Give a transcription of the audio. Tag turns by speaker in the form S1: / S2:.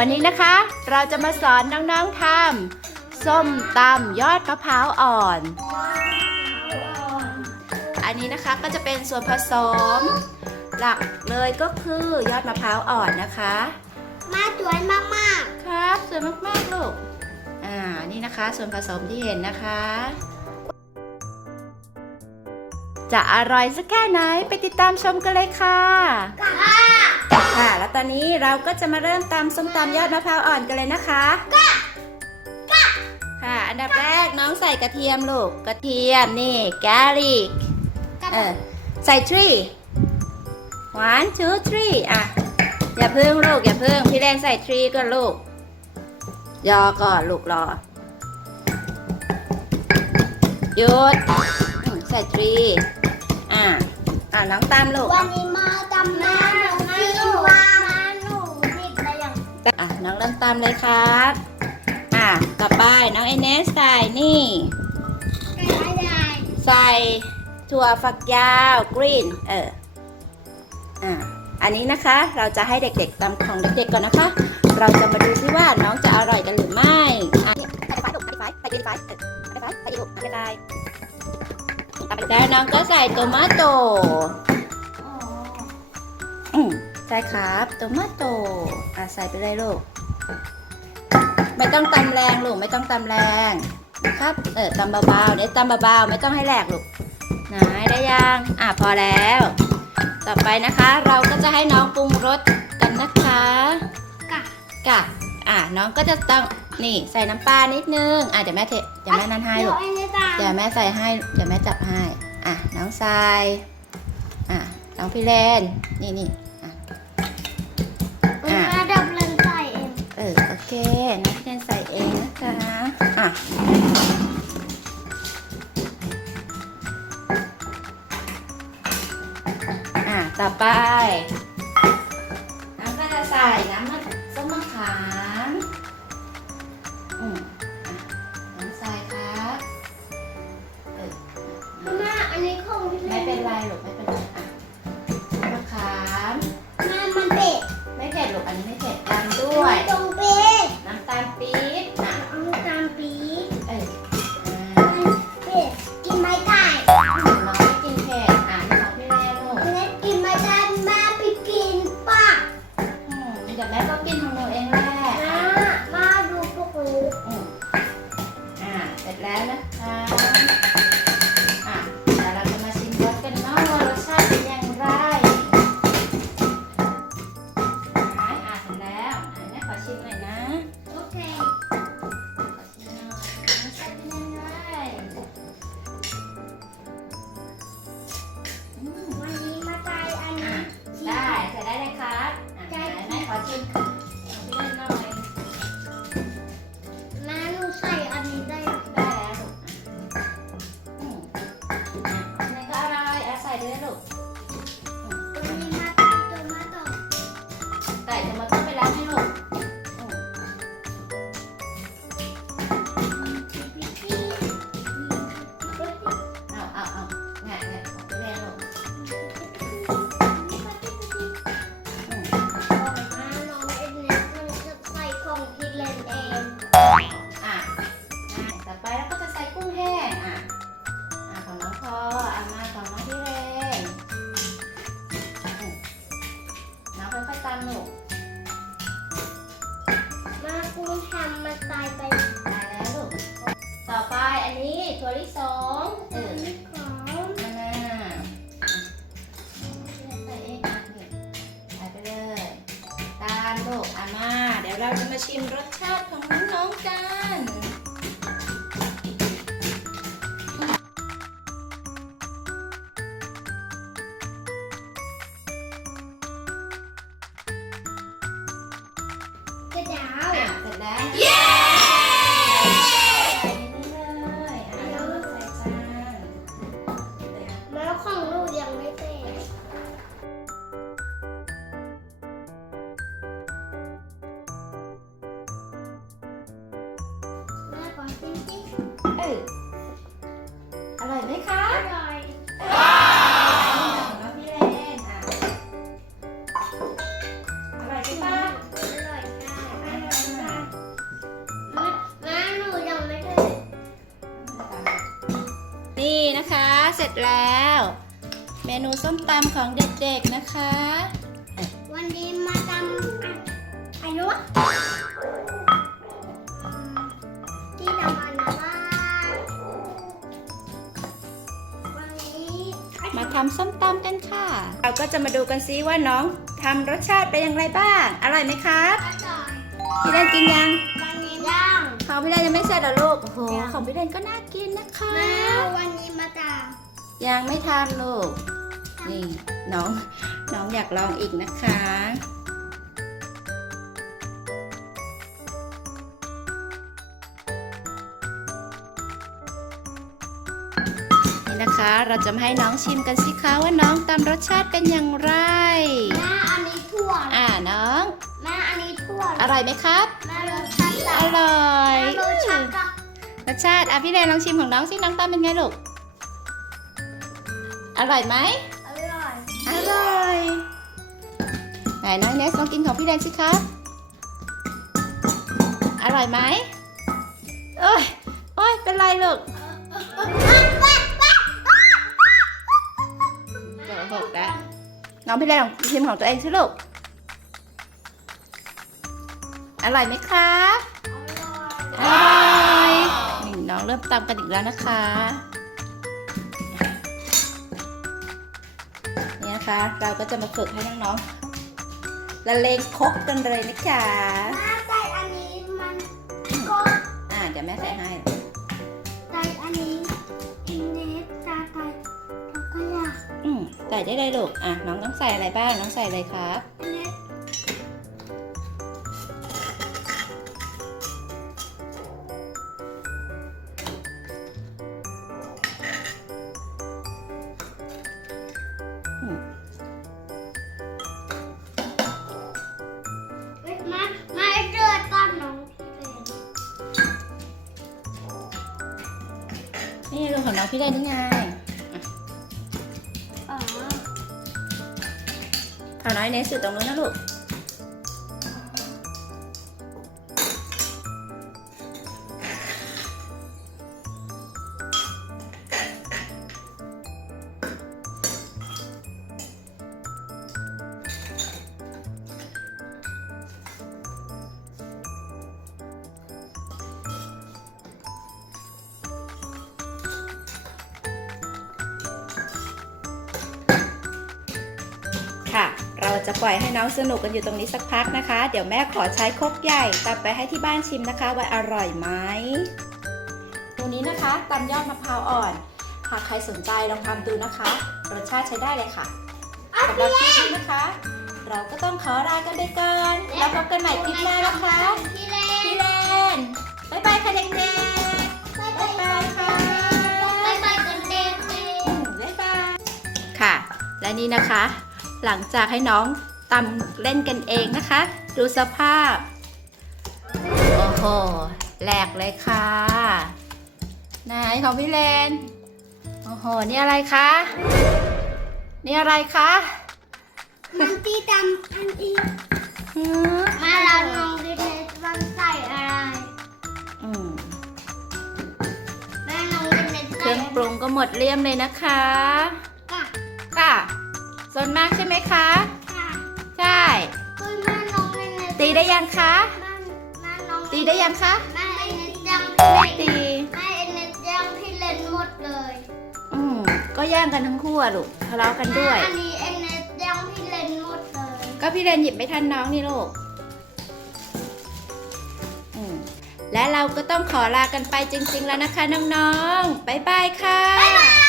S1: วันนี้นะคะ เราจะมาสอนน้องๆทำส้มตำยอดมะพร้าวอ่อน อันนี้นะคะก็จะเป็นส่วนผสม หลักเลยก็คือยอดมะพร้าวอ่อนนะคะ
S2: มาสวยมาก
S1: ครับสวยมากๆลูก อ่า นี่นะคะส่วนผสมที่เห็นนะคะ จะอร่อยสักแค่ไหนไปติดตามชมกันเลยค่ะ
S2: ๆค่ะ
S1: ค่ะ แล้วตอนนี้เราก็จะมาเริ่มตำส้มตำยอดมะพร้าวอ่อนกันเลยนะคะค่ะ อันดับแรกน้องใส่กระเทียมลูก กระเทียมนี่ garlic เออใส่ three one two three อะ อย่าพึ่งลูก อย่าพึ่งพี่แดงใส่ three ก่อนลูก ยอก่อนลูกรอหยุดอืมใส่ three อะ อะน้องตามลูก
S2: วันนี้มาจำน้ำหนูไม่ อะ
S1: น้องเริ่มตามเลยครับอะต่อไปน้องเอเนสใส่นี่
S2: ไรได้
S1: ใส่ถั่วฝักยาวกรีนเอออะอันนี้นะคะเราจะให้เด็กๆตำของเด็กๆก่อนนะคะ เราจะมาดูซิว่าน้องจะอร่อยกันหรือไม่อะใส่ไฟลูกใส่ไฟใส่กินไฟเออใส่ไฟใส่ลูกใส่ได้แล้วน้องก็ใส่โตมาโต
S2: อื
S1: ม ใช่ครับโตมาโตอะใส่ไปเลยลูก ไม่ต้องตำแรงลูกไม่ต้องตำแรงนะครับ เออตำเบาๆเนี่ยตำเบาๆไม่ต้องให้แหลกลูกไหนได้ยังอะพอแล้ว ต่อไปนะคะ เราก็จะให้น้องปรุงรสกันนะคะ
S2: กะ
S1: กะอะน้องก็จะต้องนี่ใส่น้ำปลานิดนึงอะเดี๋ยวแม่เทเดี๋ยวแม่นั่นให้
S2: เดี๋
S1: ลู
S2: ยว
S1: ก
S2: ไอ้นี่ตาม
S1: เดี๋ยวแม่ใส่ให้เดี๋ยวแม่จับให้อะน้องทรายอะน้องพี่เลนนี่นี่อะ
S2: มัน เอ
S1: อโอเคน้องพี่เลนใส่เองนะคะอะอะต่อไปน้ำก็จะใส่น้ำมะส้มมะขาม เส จะมา อร่อยไหม
S2: คะ
S1: อร่อยว้า
S2: ว
S1: แล้
S2: พี่
S1: เลนอะ
S2: อ
S1: ร่อย
S2: ไช่
S1: อยค่ช่อยค่หนูยั
S2: งไม่
S1: ได้นี่นะ
S2: คะ
S1: เสร็จแล้ว เมนูส้มตำของเด็กๆนะคะ
S2: มาทำ
S1: ส้มตำกันค่ะ เราก็จะมาดูกันซิว่าน้องทำรสชาติเป็นอย่างไรบ้าง อร่อยไหมครับ
S2: อร่อย
S1: พี่เล่นกินยัง
S2: วันนี้ย่าง
S1: ของพี่เล่นยังไม่เสร็จเหรอลูกโอ้โห
S2: ยัง
S1: ของพี่เล่นก็น่ากินนะคะ
S2: แม่วันนี้มาท
S1: ยังไม่ทานลูกนี่น้องน้องอยากลองอีกนะคะ นี่นะคะ เราจะมาให้น้องชิมกันสิคะว่าน้องตำรสชาติเป็นอย่างไรำ
S2: แม่อันนี้ถั่ว
S1: อ่าน้อง
S2: แม่อันนี้ถั่ว
S1: อร่อยไหมครับ
S2: แม่รสชาติ
S1: อร่อย
S2: แม่รสชาติก็
S1: รสชาติอะพี่แดนลองชิมของน้องสิน้องตำเป็นไงลูก อร่อยไหม
S2: อร่อย
S1: อร่อย ไหนน้องเนสลองกินของพี่แดนสิครับ อร่อยไหมเอ้ยโอ้ยเป็นไรลูก เดี๋ยวหกแล้วน้องพี่แดนลองชิมของตัวเองสิลูก อร่อยไหมครับอร่อยนี่น้องเริ่มตำกันอีกแล้วนะคะนี่นะคะเราก็จะมาฝึกให้น้องๆละเลงครกกันเลยนะจ๊ะ
S2: แม่ใส่อันนี้มันก็
S1: อ่าเดี๋ยวแม่ใส่ให้
S2: ใส่อันนี้
S1: ใส่ได้เลยลูก อะ น้องต้องใส่อะไรบ้าง น้องใส่อะไรครับ
S2: อินเนส
S1: อืม
S2: เฮ้ยมามาเกิดตอนน้องพี่เรน
S1: นี่ลูกของน้องพี่ได้นี่ไง เอาน้อยเนสอ จะปล่อยให้น้องสนุกกันอยู่ตรงนี้สักพักนะคะ เดี๋ยวแม่ขอใช้ครกใหญ่ตัดไปให้ที่บ้านชิมนะคะ ว่าอร่อยไหมตัวนี้นะคะตำยอดมะพร้าวอ่อน หากใครสนใจลองทำดูนะคะ รสชาติใช้ได้เลยค่ะสำหรับคลิปนี้นะคะ เราก็ต้องขอลากันไปก่อนแล้วพบกันใหม่คลิปหน้านะคะ
S2: พี่เรน
S1: พี่เลนบ๊ายบายค่ะเด็ก
S2: บ๊าย
S1: ๆ
S2: บา
S1: บ๊ายยบายค่ะ
S2: บ๊ายบายกันเด็ก
S1: อืมบ๊ายบายค่ะและนี่นะคะ หลังจากให้น้องตำเล่นกันเองนะคะ ดูสภาพ โอ้โหแหลกเลยค่ะไหนของพี่เลนโอ้โห นี่อะไรคะ นี่อะไรคะ
S2: มันตีดำอันอีก
S1: หือ
S2: มาเราน้องดิเนสมันใส่อะไร
S1: อืม
S2: แม่น้องดิเนส
S1: เค
S2: ใส่
S1: รื่องปรุงก็หมดเลี่ยมเลยนะคะ
S2: ค่ะ
S1: ค่ะ ส่วนมากใช่ไหมคะ
S2: ค่ะ
S1: ใช่
S2: คุณแม่น้องดิเนส
S1: ตีได้ยังคะ
S2: แม่แม่น้อง
S1: ตีได้ยังคะ
S2: แม่ดิเนสยัง
S1: ไม่ตี
S2: แม่ดิเนสยังพี่เล่นหมดเลย
S1: อืมก็แย่งกันทั้งคู่อะลูกทะเลาะกันด้วย
S2: แม่อันนี้เอ็นเนสยังพี่เล่นหมดเลย
S1: ก็พี่เรนหยิบไม่ทันน้องนี่ลูกอืมและเราก็ต้องขอลากันไปจริง ๆ แล้วนะคะน้องๆบ๊ายบายค่ะ
S2: บ๊ายบาย